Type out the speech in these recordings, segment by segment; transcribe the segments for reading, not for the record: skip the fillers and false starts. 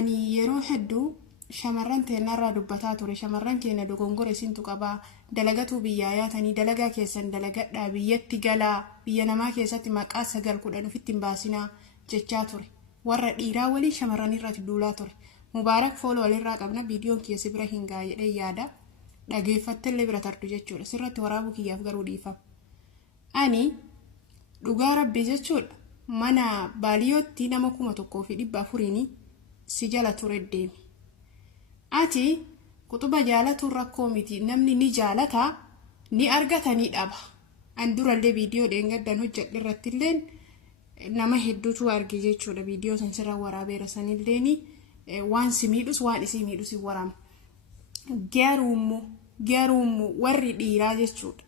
ani yeroo hedduu shamarran teenarraa dubbataa ture shamarran keenya dogongora isintu qabaa dalagatu biyyaa yaatanii dalagaa keessan dalagadhaa biyyatti galaa biyya namaa keessatti maqaa 9 ofitti hin baasinaa jechaa ture warra dhiiraa waliin shamarran irratti duulaa ture mubaarak fooloo walirraa qabna viidiyoon kiyya bira hin gaa jedhee yaada dhageeffattellee bira tartu jechuudha sirratti waraabuu kiyyaaf garuu dhiifama ani dhugaa rabbii jechuudha mana baaliyotti nama 1,400 si jala ture deemi ati kutuba jaalatu rakkoo miti namni ni jaalata ni argatanii dhaba an durallee viidiyoo dheengaddan hojjedhirrattillee nama hedduutu arge jechuudha viidiyoo san sirra waraabeera sanillee waan si miidhus waan isii miidhus waraama garuummoo warri dhiiraa jechuudha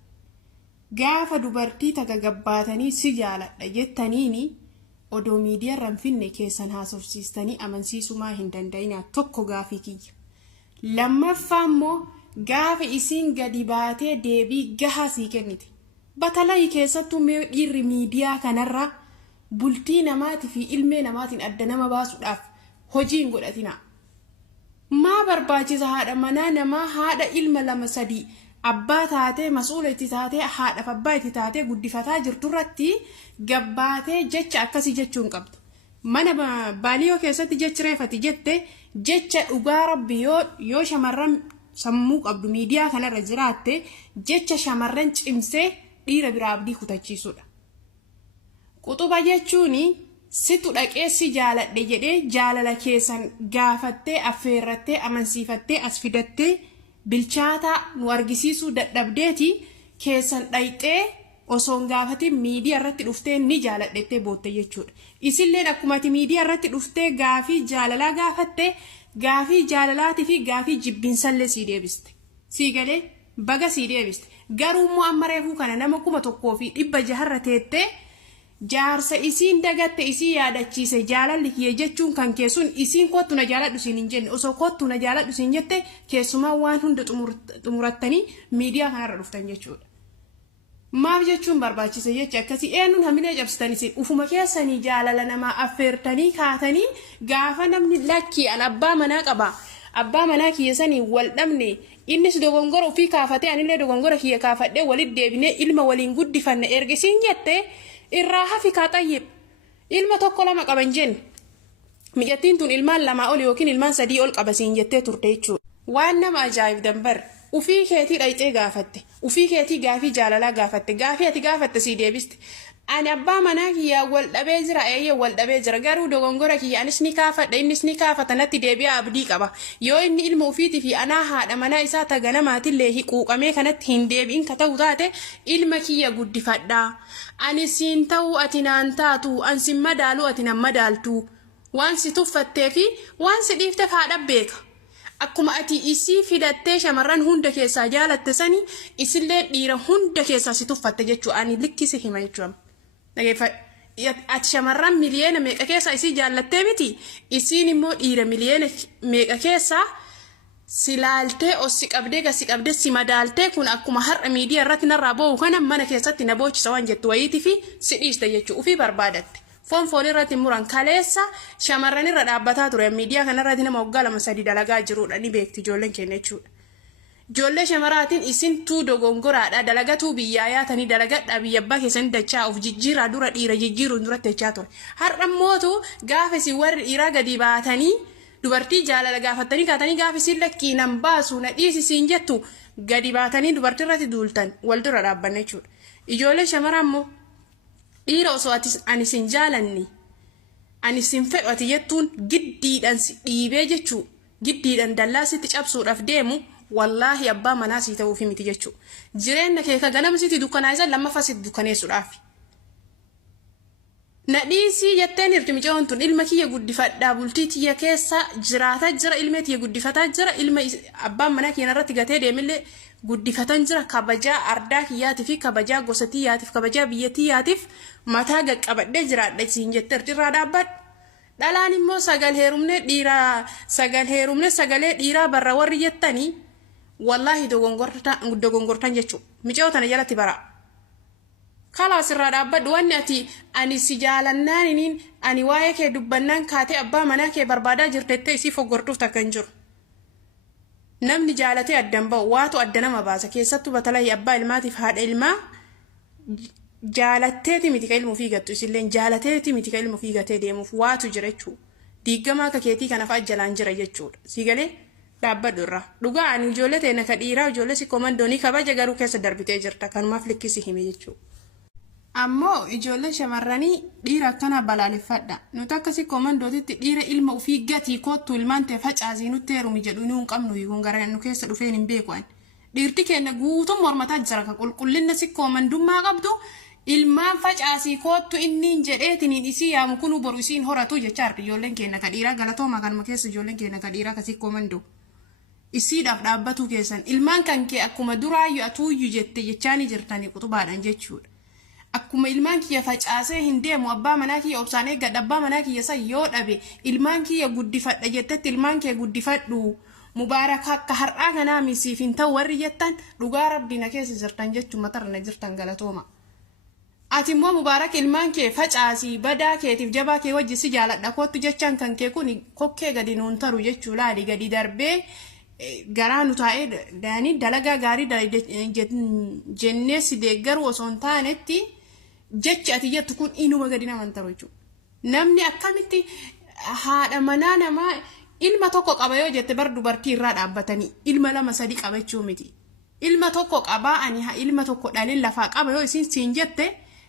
gaafa dubartii taka gabbaatanii si jaaladha jettaniini odoo miidiyaa ranfinne keessan haasofsiistanii amansiisumaa hin danda'ina tokko gaafii kiyya lammaffaa immoo gaafa isiin gadi baatee deebii gahaa sii kennite batalaa keessattuu dhiirri miidiyaa kanarra bultii namaatii fi ilmee namaatiin adda nama baasuudhaaf hojii hin godhatina maa barbaachisa haadha manaa namaa haadha ilma 2-3 abbaa taatee mas'uula itti taatee haadhaaf abbaa itti taatee guddifataa jirturratti gabbaatee jecha akkasii jechuun qabdu mana baaliyoo keessatti jechi reefati jette jecha dhugaa rabbi yoo shamarran sammuu qabdu miidiyaa kanarra jiraatte jecha shamarran cimsee dhiira biraa abdii kutachiisudha qutuba jechuuni situ dhaqeessi jaaladhe jedhee jaalala keessan gaafattee affeerrattee amansiifattee as fidattee bilchaataa nu argisiisuu dadhabdeeti keessan dhayxee osoon gaafatiin miidiyaa irratti dhuftee ni jaaladhettee bootte jechuudha isilleen akkumati miidiyaa irratti dhuftee gaafii jaalalaa gaafatte gaafii jaalalaatii fi gaafii jibbiinsallee sii deebiste sii galee baga sii deebiste garuummoo amma reefuu kana nama 1,600 teettee jaarsa isiin dagatte isii yaadachiise jaalalli kiyya jechuun kan keessun isiin kottu na jaaladhu siin hin jenne osoo kottu na jaaladhu siin jette keessumaa waan hunda xumurattanii miidiyaa kanarra dhuftan jechuudha maaf jechuun barbaachise jecha akkasii eenyuun hamilee cabsitan isin ufuma keessanii jaalala namaa affeertanii kaatanii gaafa namni lakkii an abbaa manaa qaba abbaa manaa kiyya sanii wal dhabne innis dogongora ofii kaafatee anillee dogongora kiyya kaafadhee walitti deebinee ilma waliin guddifanne ergisiin jette irraa hafi kaaxayyib ilma tokko 2 qaban jenne mi'attiin tun ilmaan 2 ol yookiin ilmaan 3 ol qabasiin jettee turte jechuudha waan nama ajaa'ib dambar ufii keetii dhayxee gaafatte ufii keetii gaafii jaalalaa gaafatte gaafii ati gaafatte sii deebiste ani abbaa manaa kiyyaa wal dhabee jira eeyyee wal dhabee jira garuu dogongora kiyya anis ni kaafadha innis ni kaafata natti deebi'aa abdii qaba yoo inni ilma ufiitii fi anaa haadha manaa isaa taganamaatillee hiquuqamee kanatti hin deebi'in ka ta'u taate ilma kiyya guddifadhaa ani siin ta'uu ati naan taatu an sin madaalu ati nan madaaltu waan si tuffattee fi waan si dhiifte haadha beeka akkuma ati isii fidattee shamarran hunda keessaa jaalatte sani isillee dhiira hunda keessaa si tuffatte jechuu ani likkisi hima jechuudha ati shamarran miliyoona meeqa keessaa isii jaallattee miti isiin immoo dhiira miliyoona meeqa keessaa si laaltee ossi qabdee gasi qabdee si madaaltee kun akkuma har'a miidiyaa irratti narraa boo'u kana mana keessatti na boochisa waan jettu wayiitii fi si dhiiste jechuu ufii barbaadatte foon irratti muran kaleessa shamarran irra dhaabbataa ture miidiyaa kanarratti nama waggaa 2-3 dalagaa jirudha ni beekti ijoolleen keenya jechuudha ijoollee shamaraatiin isin tuu dogongoraadha dalagatuu biyyaa yaatanii dalagadhaa biyya abbaa keessanii dachaa of jijjiiraa dura dhiira jijjiiruun duratti dachaa ture har'a mootu gaafa isin warri dhiiraa gadi baatanii dubartii jaalala gaafatanii kaatanii gaafa isin lakkii nan baasu na dhiisisiin jettu gadi baatanii dubartii irratti duultan wal dura dhaabbanne jechuudha ijoollee shamaraa immoo dhiira osoo ani sin jaalanni ani sin fedhu ati jettuun giddiidhaan si dhiibee jechuu giddiidhaan dallaa sitti cabsuudhaaf deemu wallaahi abbaa manaa sii ta'uuf miti jechuu jireenya kee ka ganama sitti dukkanaa'isan lammaffaa sitti dukkaneessuudhaaf nadhiisii jetteen hirti micoon tun ilma kiyya guddifadhaa bultii tiyya keessa jiraataa jira ilmee tiyya guddifataa jira ilma abbaan manaa kiyya irratti gatee deemillee guddifatan jira kabajaa ardaa kiyyaatiif fi kabajaa gosa tiyyaatiif kabajaa biyya tiyyaatiif mataa gaqqabadhee jiraadha siin jettee irraa dhaabbadhu dhalaan immoo sagal heerumne sagalee dhiiraa barra warri jettanii wallaahi dogongortan jechuudha micoo tana jalatti bara خلاص الرادة أبد وانتي أني سجالنانين أني وايك دبنان كاتي أبا مناك بربادا جرتتي سي فوقرتو تكنجر نمني جالتي الدنبا واتو أدنا ما باسا كيستو بطلعي أبا الماتي في هاد الماء جالتي متك علم فيها تسلين جالتي متك علم فيها تديمو واتو جرتشو ديقما كاكيتي كان فاجلان جرجتشو سيقالي لابا درا لغا أني جولتي إنك ديرا وجولتي كوماندوني كباجا غارو كيسا دربتي جرتا كان ما فلكيسي همي جتشو ammoo ijoolleen shamarranii dhiira akkana balaaleffadha nuti akkasi komandootitti dhiira ilma ofii gatii kottu ilmaan ta'e facaasii nutti heerumi jedhu nu hin qabnu kun gara nu keessa dhufeen hin beekuan dhiirti keenya guutuun mormataa jira ka qulqullinna si komandummaa qabdu ilmaan facaasii kottu inni jedheetiin isii yaamu kunu boru isiin horatu jechaar ijoolleen keenya ka dhiira galatooma kanuma keessa ijoolleen keenya ka dhiira kasi komandoo isiidhaaf dhaabbatu keessan ilmaan kan kee akkuma duraayyuu atuuyyu jette jechaanii jirtanii qutubaadhaan jechuudha. Akkuma ilmaan kiyya facaasee hin deemu abbaa manaa kiyya obsaanee gad abbaa manaa kiyya san yoo dhabe ilmaan kiyya guddifadha jettetti ilmaan kee guddifadhu mubaaraka akka har'aa kanaa misiif hin ta'u warri jettan dhugaa rabbiina keessa jirtan jechuun matarra jirtan galatooma. Ati immoo mubaaraka ilmaan kee facaasii badaa keetiif jabaa kee wajji si jaaladha kottu jechaan kan kee kun kokkee gadi nuun taru jechuu laali gadi darbee garaa nu taa'ee daanii dalagaa gaarii jennee si deeggaru osoo hin taanetti jecha ati jettu kun inuma gadi naman taru jechuudha. Namni akkamitti haadha manaa namaa ilma tokko qaba yoo jette bar dubartii irraa dhaabbatanii ilma lama sadii qaba jechuu miti. Ilma tokko qabaa ani ilma tokko dhalee lafaa qaba yoo isin siin jette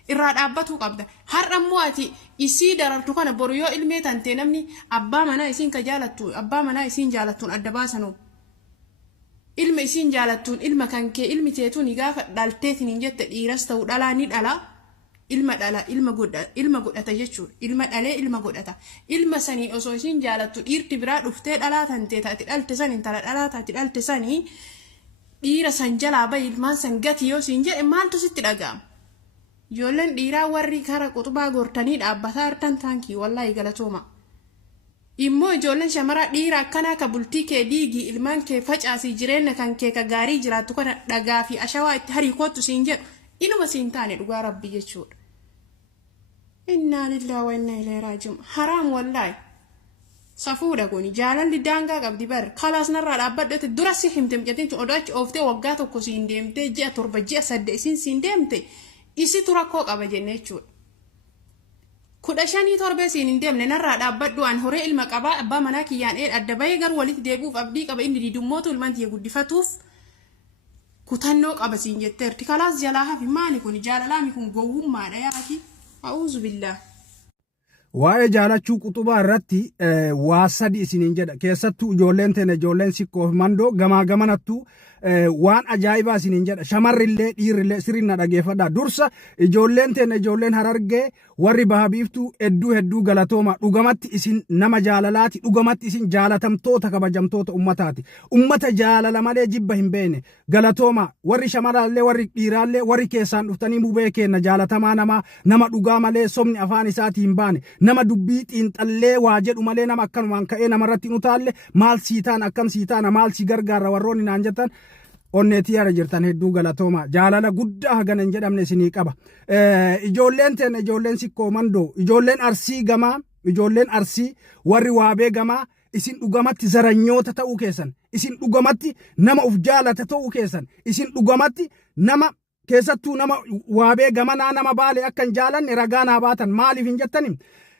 irraa dhaabbatuu qabda. Har'a immoo ati isii darartu kana boru yoo ilmee tante namni abbaa manaa isiin ka jaalattu abbaa manaa isiin jaalattuun adda baasanuu. Ilma isiin jaalattuun ilma kan kee ilmi teetuun gaafa dhalteetiin hin jette dhiiras ta'u dhalaa ni dhala. Ilma godhata jechuudha. Ilma dhalee ilma godhata. Ilma sanii osoo isiin jaalattu dhiirti biraa dhuftee dhalaa tantee taati dhalte san intala dhalaa taati dhalte sanii dhiira san jalaa bahi ilmaan san gati yoo siin jedhe maaltu sitti dhaga'ama. Ijoolleen dhiiraa warri kara qutubaa gortanii dhaabbataa hartan taankii wallaahi galatooma. Immoo ijoolleen shamaraa dhiira akkanaa ka bultii kee diigii ilmaan kee facaasii jireenya kan kee ka gaarii jiraattu kana dhagaa fi ashawaa itti harii kottu siin jedhu inuma siin taane dhugaa rabbi jechuudha. Inna lillahi wa inna ilaihi raaji'uun haraam wallaahi. Safuudha kuni jaalalli daangaa qabdi bar kalaas narraa dhaabbadhate dura si himte mijatiin odoo achi ooftee waggaa tokko siin deemtee ji'a torba ji'a sadde isiin siin deemte isitu rakkoo qaba jenne jechuudha. 15 torbee siin hin deemne narraa dhaabbadhu an horee ilma qabaa abbaa manaa kiyyaan adda bahee gar walitti deebi'uuf abdii qaba inni didummootu ilmaan tiyya guddifatuuf kutannoo qaba siin jetteerti kalaas jalaa hafi maali kun jaalalaami kun gowwummaadha yaaki a'uuzu billah. Waa'ee jaalachuu qutubaa irratti waa sadi isiniin jedha keessattuu ijoolleen teene ijoolleen sikkoo mandoo gamaa gamanattuu waan ajaa'ibaa isiniin jedha shamarrillee dhiirrillee sirriin dhageeffadhaa dursa ijoolleen teene ijoolleen harargee warri baha biiftuu hedduu galatooma dhugamatti isin nama jaalalaati dhugamatti isin jaalatamtoota kabajamtoota ummataati ummata jaalala malee jibba hin beene galatooma warri shamaraallee warri dhiiraallee warri keessaan dhuftanii mubee kenna jaalatamaa nama dhugaa malee somni afaan isaatii hin baane nama dubbii xiinxallee waa jedhu malee nama akkanumaan ka'ee namarratti nu taalle maal siitaan akkam siitaana maal si gargaara warroonni naan jettan onneetii ara jirtan hedduu galatooma jaalala guddaa hagana hin jedhamne isinii qaba. Ijoolleen teenne ijoolleen sikkoo mandoo ijoolleen arsii gamaa ijoolleen arsii warri waabee gamaa isin dhugamatti zaranyoota ta'uu keessan isin dhugamatti nama uf jaalata ta'uu keessan isin dhugamatti nama keessattuu nama waabee gamanaa nama baale akkan jaalanne ragaa naa baatan maaliif hin jettani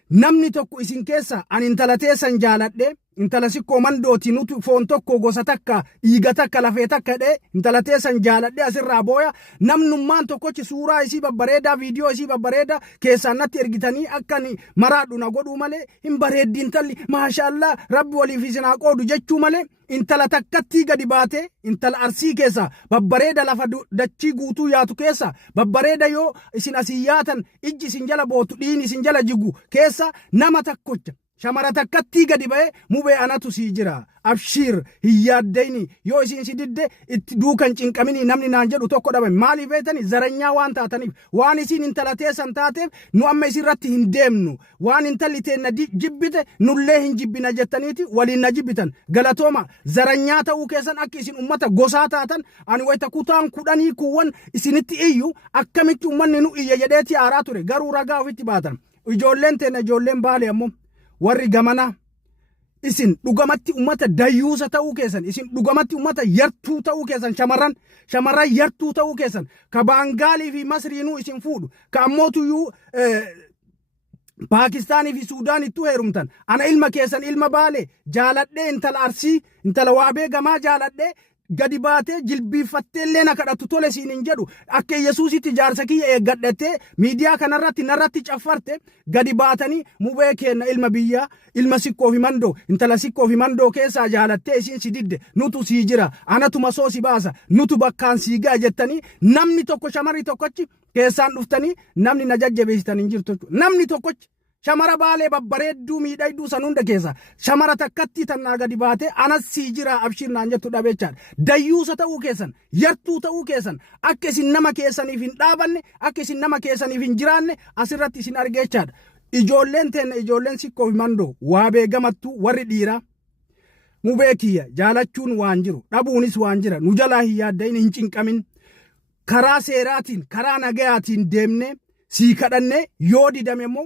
namni tokko isin keessa an intala teessan jaaladhe intala sikkoo mandooti nuti foon tokko gosa takka dhiiga takka lafee takka dhe intala teessan jaaladhe asirraa booya namnummaan tokkochi suuraa isii babbareedaa viidiyoo isii babbareedaa keessaan natti ergitanii akkan maraadhu na godhuu malee hin bareeddi intalli maashaallah rabbi waliif isin haa qoodu jechuu malee intala takkatti gadi baate intala arsii keessa babbareeda lafa dachii guutuu yaatu keessa babbareeda yoo isin asii yaatan ijji isin jala bootu dhiini isin jala jigu keessa nama takkocha shamara takkatti gadi ba'e mubee anatu sii jira abshir hiyyaaddeeni yoo isin si didde itti duukan cinqamini namni naan jedhu tokko dhabe maaliif beetani zaranyaa waan taataniif waan isin intala teessan taateef nu amma isirratti hin deemnu waan intalli teenna jibbite nullee hin jibbina jettaniiti waliin na jibbitan galatooma zaranyaa ta'uu keessan akka isin ummata gosaa taatan ani wayta kutaan kudhanii kuwwan isinitti iyyu akkamitti ummanni nu iyya jedheeti aaraa ture garuu ragaa ofitti baatan ijoolleen teenna ijoolleen baale ammoo warri gamana isin dhugamatti ummata dayyuusa ta'uu keessan isin dhugamatti ummata yartuu ta'uu keessan shamarran yartuu ta'uu keessan ka baangaalii fi masriinuu isin fuudhu ka ammootuyyuu Paakistaanii fi Suudaanittuu heerumtan ana ilma keessan ilma baale jaaladhee intala arsii intala waabee gamaa jaaladhee gadi baatee jilbiiffattee illee na kadhattu tole siin hin jedhu akka Yesuusitti jaarsa kiyya eeggadhatee miidiyaa kanarratti narratti caffarte gadi baatanii mubee kenna ilma biyyaa ilma sikkoo fi mandoo intala sikkoo fi mandoo keessaa jaalattee isiin si didde nutu sii jira anatuma soo si baasa nutu bakkaan sii ga'a jettanii namni tokko shamarri tokkochi keessaan dhuftanii namni na jajjabeessitan hin jirtu namni tokkochi shamara baalee babbareedduu miidhayduu san hunda keessa shamara takkatti tannaa gadi baatee anas sii jira abshir naan jettu dhabeechaan dayyuusa ta'uu keessan yartuu ta'uu keessan akka isin nama keessaniif hin dhaabanne akka isin nama keessaniif hin jiraanne asirratti isin argeechaadha ijoolleen teenna ijoolleen sikkoo fi mandoo waa beegamattu warri dhiiraa mubee kiyya jaalachuun waan jiru dhabuunis waan jira nu jalaa hin yaaddain hin cinqamin karaa seeraatiin karaa nagayaatiin deemne sii kadhanne yoo didame immoo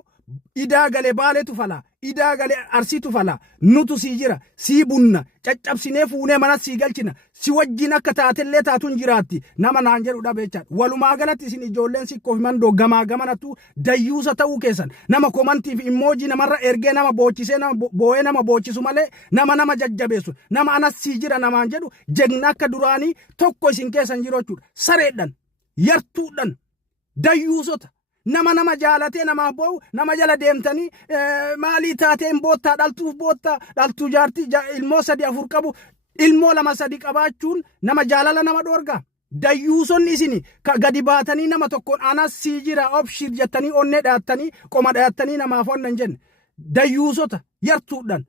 idaa galee baaletu fala idaa galee arsiitu fala nutu sii jira sii bunna caccabsinee fuunee mana sii galchina si wajjin akka taatellee taatuun jiraatti nama naan jedhu dhabeechaadha walumaa galatti isin ijoolleen sikkoo fi mandoo gamaa gamanattu dayyuusa ta'uu keessan nama komantiif immoojii namarra ergee nama boochisee nama boo'ee nama boochisu malee nama jajjabeessu nama anas sii jira namaan jedhu jegna akka duraanii tokko isin keessan jiru jechuudha sareedhan yartuudhan dayyuusota nama jaalatee namaaf boo'u nama jala deemtanii maalii taateen boottaa dhaltuuf boottaa dhaltuu jaartii ilmoo 3-4 qabu ilmoo 2-3 qabaachuun nama jaalala nama dhoorgaa dayyuusonni isini gadi baatanii nama tokkoon anas sii jira obshir jettanii onnee dhaattanii qoma dhaattanii namaaf onnan jenne dayyuusota yartuudhan